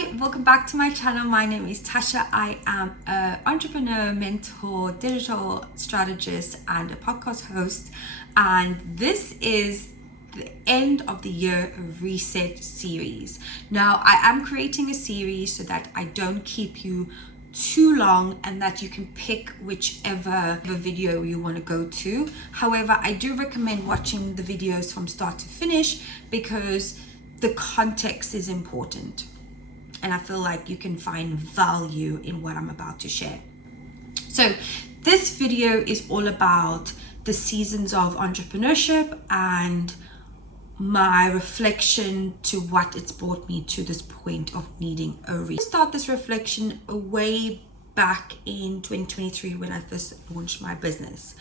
Hi, welcome back to my channel. My name is Tasha. I am an entrepreneur, mentor, digital strategist, and a podcast host. And this is the end of the year reset series. Now, I am creating a series so that I don't keep you too long and that you can pick whichever video you want to go to. However, I do recommend watching the videos from start to finish because the context is important. And I feel like you can find value in what I'm about to share. So this video is all about the seasons of entrepreneurship and my reflection to what it's brought me to this point of needing a reset. I start this reflection way back in 2023 when I first launched my business.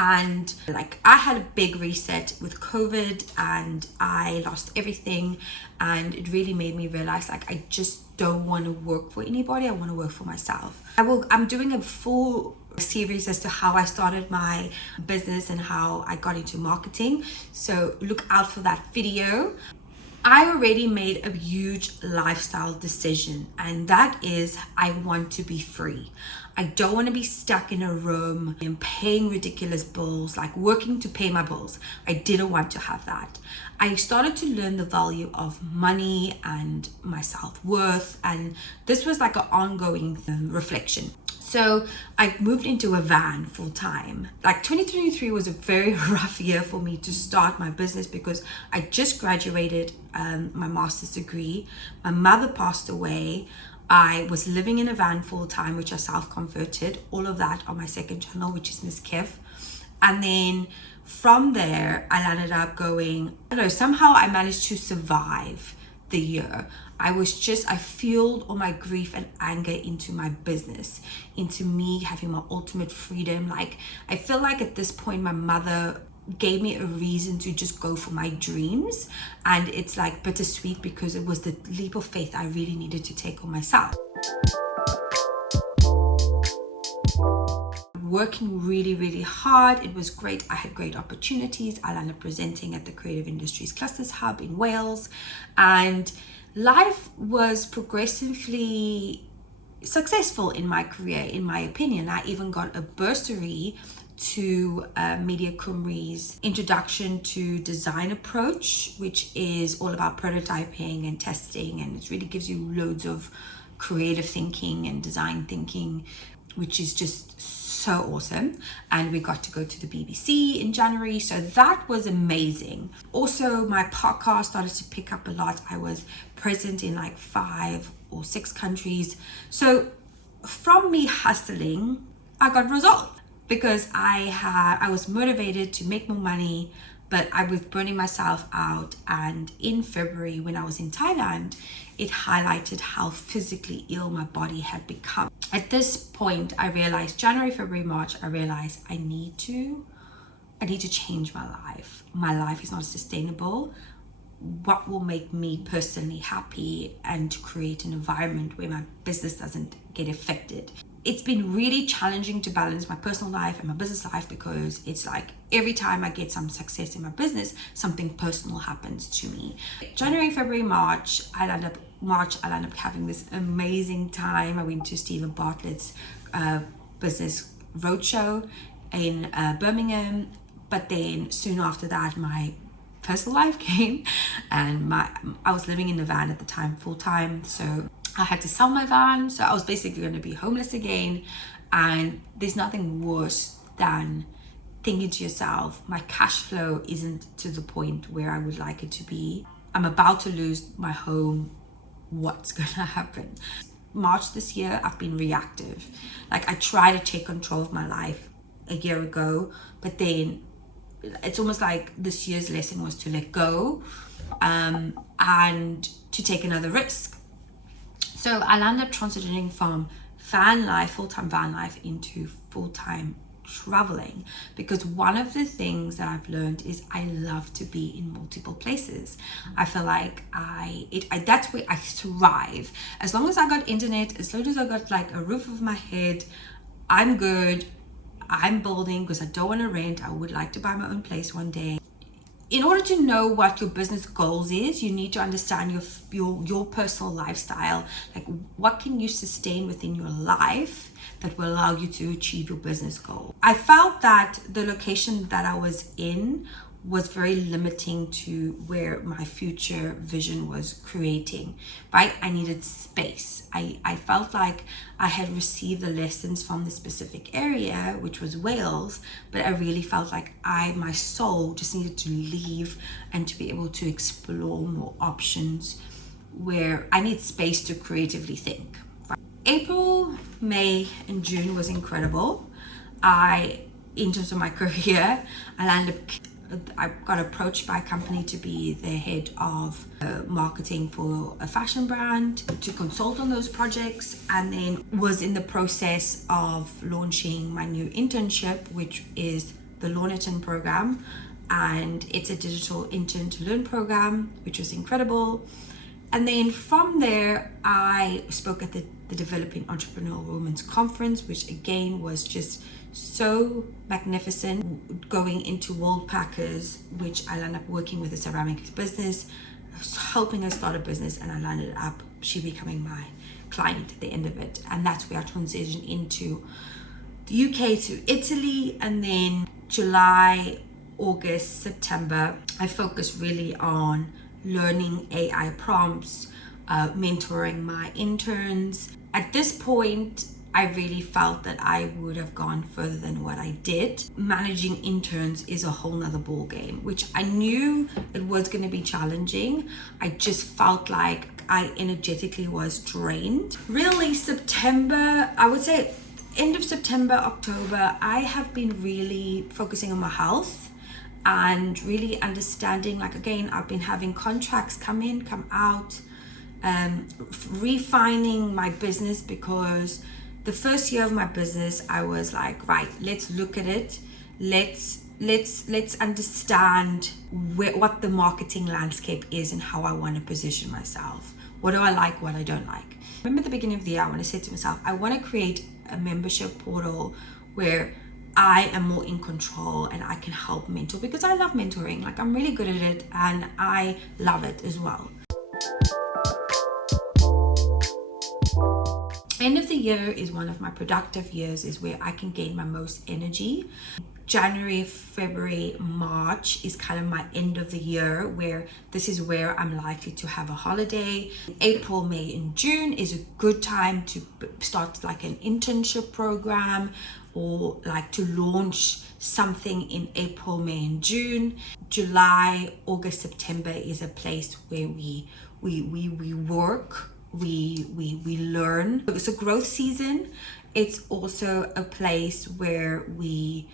And I had a big reset with COVID and I lost everything, and it really made me realize I just don't want to work for anybody. I want to work for myself. I'm doing a full series as to how I started my business and how I got into marketing, so look out for that video. I already made a huge lifestyle decision, and that is I want to be free. I don't want to be stuck in a room and paying ridiculous bills, working to pay my bills. I didn't want to have that. I started to learn the value of money and my self-worth, and this was an ongoing reflection. So I moved into a van full time. 2023 was a very rough year for me to start my business because I just graduated my master's degree. My mother passed away. I was living in a van full time, which I self-converted. All of that on my second channel, which is Miss Kev. And then from there, I ended up going, somehow I managed to survive the year. I fueled all my grief and anger into my business, into me having my ultimate freedom. I feel like at this point, my mother gave me a reason to just go for my dreams. And it's bittersweet because it was the leap of faith I really needed to take on myself. Working really hard. It was great. I had great opportunities. I ended up presenting at the Creative Industries Clusters Hub in Wales, and life was progressively successful in my career, in my opinion. I even got a bursary to Media Cymru's Introduction to Design approach, which is all about prototyping and testing, and it really gives you loads of creative thinking and design thinking, which is just so awesome. And we got to go to the BBC in January, so that was amazing. Also, my podcast started to pick up a lot. I was present in 5 or 6 countries. So from me hustling, I got results because I was motivated to make more money, but I was burning myself out. And in February, when I was in Thailand, it highlighted how physically ill my body had become. At this point, I realized January, February, March, I realized I need to change my life. My life is not sustainable. What will make me personally happy and to create an environment where my business doesn't get affected. It's been really challenging to balance my personal life and my business life because it's every time I get some success in my business, something personal happens to me. January, February, March, I end up having this amazing time. I went to Stephen Bartlett's business roadshow in Birmingham, but then soon after that, my personal life came, and I was living in a van at the time full time, so I had to sell my van. So I was basically going to be homeless again, and there's nothing worse than thinking to yourself, my cash flow isn't to the point where I would like it to be. I'm about to lose my home. What's gonna happen? March this year, I've been reactive. I tried to take control of my life a year ago, but then it's almost like this year's lesson was to let go and to take another risk. So I ended up transitioning from full-time van life into full-time traveling, because one of the things that I've learned is I love to be in multiple places. I feel like that's where I thrive. As long as I got internet, as long as I got a roof over my head, I'm good. I'm building because I don't want to rent. I would like to buy my own place one day. in order to know what your business goals is, you need to understand your personal lifestyle. Like, what can you sustain within your life that will allow you to achieve your business goal? I felt that the location that I was in was very limiting to where my future vision was creating, right? I needed space. I felt like I had received the lessons from the specific area, which was Wales, but I really felt like my soul just needed to leave and to be able to explore more options where I need space to creatively think. April, May, and June was incredible. In terms of my career, I got approached by a company to be the head of marketing for a fashion brand, to consult on those projects, and then was in the process of launching my new internship, which is the Lornaton program, and it's a digital intern to learn program, which was incredible. And then from there, I spoke at the Developing Entrepreneurial Women's Conference, which again was just so magnificent. Going into World Packers, which I landed up working with a ceramics business, helping her start a business, and I landed up she becoming my client at the end of it. And that's where I transitioned into the UK to Italy, and then July, August, September, I focused really on learning AI prompts, mentoring my interns. At this point, I really felt that I would have gone further than what I did. Managing interns is a whole nother ball game, which I knew it was going to be challenging. I just felt like I energetically was drained. Really, September, I would say end of September, October, I have been really focusing on my health and really understanding, like, again, I've been having contracts come in, come out, refining my business, because the first year of my business, I was like, right, let's look at it. Let's understand what the marketing landscape is and how I want to position myself. What do I like, what I don't like? Remember at the beginning of the year, I want to say to myself, I want to create a membership portal where I am more in control and I can help mentor, because I love mentoring. Like, I'm really good at it and I love it as well. End of the year is one of my productive years, is where I can gain my most energy. January, February, March is kind of my end of the year, where this is where I'm likely to have a holiday. April, May, and June is a good time to start like an internship program, or like to launch something in April, May, and June. July, August, September is a place where we work, we learn. It's a growth season. It's also a place where we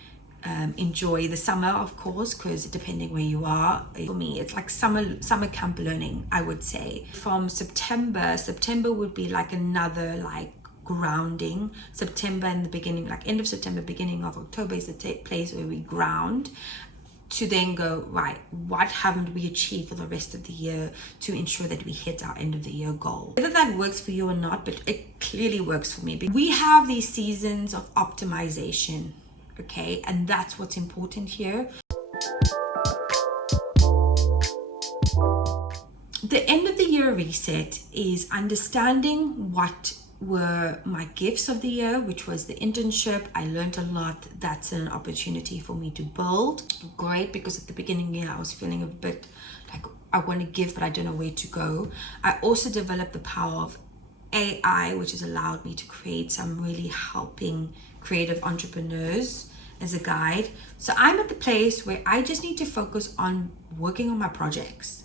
enjoy the summer, of course, because depending where you are, for me it's like summer camp learning, I would say. From September would be like another like grounding. September and the beginning, like end of September, beginning of October is the place where we ground, to then go, right, what haven't we achieved for the rest of the year to ensure that we hit our end of the year goal. Whether that works for you or not, but it clearly works for me. We have these seasons of optimization, okay, and that's what's important here. The end of the year reset is understanding what were my gifts of the year, which was the internship. I learned a lot. That's an opportunity for me to build. Great, because at the beginning of the year I was feeling a bit like I want to give, but I don't know where to go. I also developed the power of AI, which has allowed me to create some really helping creative entrepreneurs as a guide. So I'm at the place where I just need to focus on working on my projects,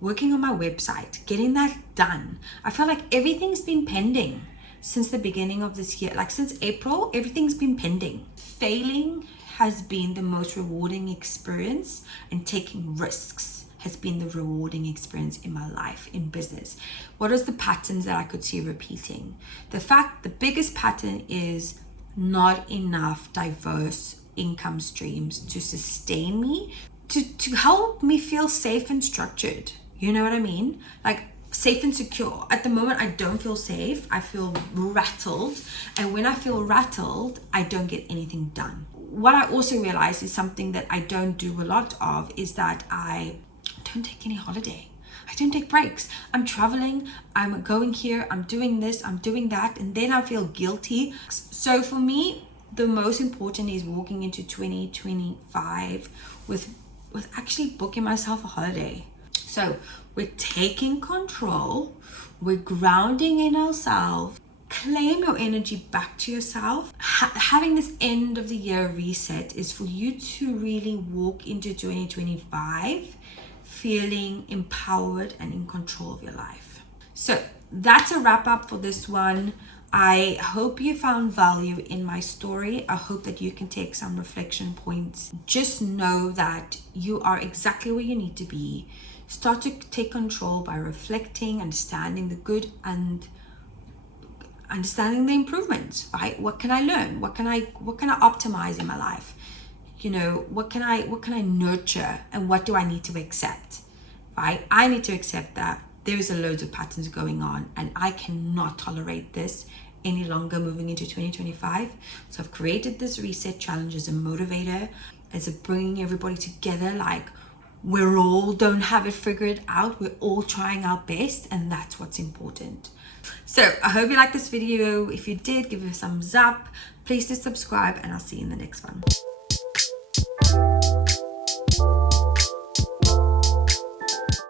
working on my website, getting that done. I feel like everything's been pending since the beginning of this year. Like since April, everything's been pending. Failing has been the most rewarding experience, and taking risks has been the rewarding experience in my life, in business. What is the patterns that I could see repeating? The biggest pattern is not enough diverse income streams to sustain me, to help me feel safe and structured. You know what I mean? Like safe and secure. At the moment, I don't feel safe. I feel rattled. And when I feel rattled, I don't get anything done. What I also realize is something that I don't do a lot of is that I don't take any holiday. I don't take breaks. I'm traveling, I'm going here, I'm doing this, I'm doing that, and then I feel guilty. So for me, the most important is walking into 2025 with actually booking myself a holiday. So we're taking control, we're grounding in ourselves. Claim your energy back to yourself. Having this end of the year reset is for you to really walk into 2025 feeling empowered and in control of your life. So that's a wrap up for this one. I hope you found value in my story. I hope that you can take some reflection points. Just know that you are exactly where you need to be. Start to take control by reflecting, understanding the good and understanding the improvements, right? What can I learn? What can I optimize in my life? You know, what can I nurture, and what do I need to accept, right? I need to accept that there's a loads of patterns going on and I cannot tolerate this any longer moving into 2025. So I've created this reset challenge as a motivator, as a bringing everybody together. Like, we're all don't have it figured out. We're all trying our best, and that's what's important. So I hope you liked this video. If you did, give it a thumbs up. Please do subscribe, and I'll see you in the next one.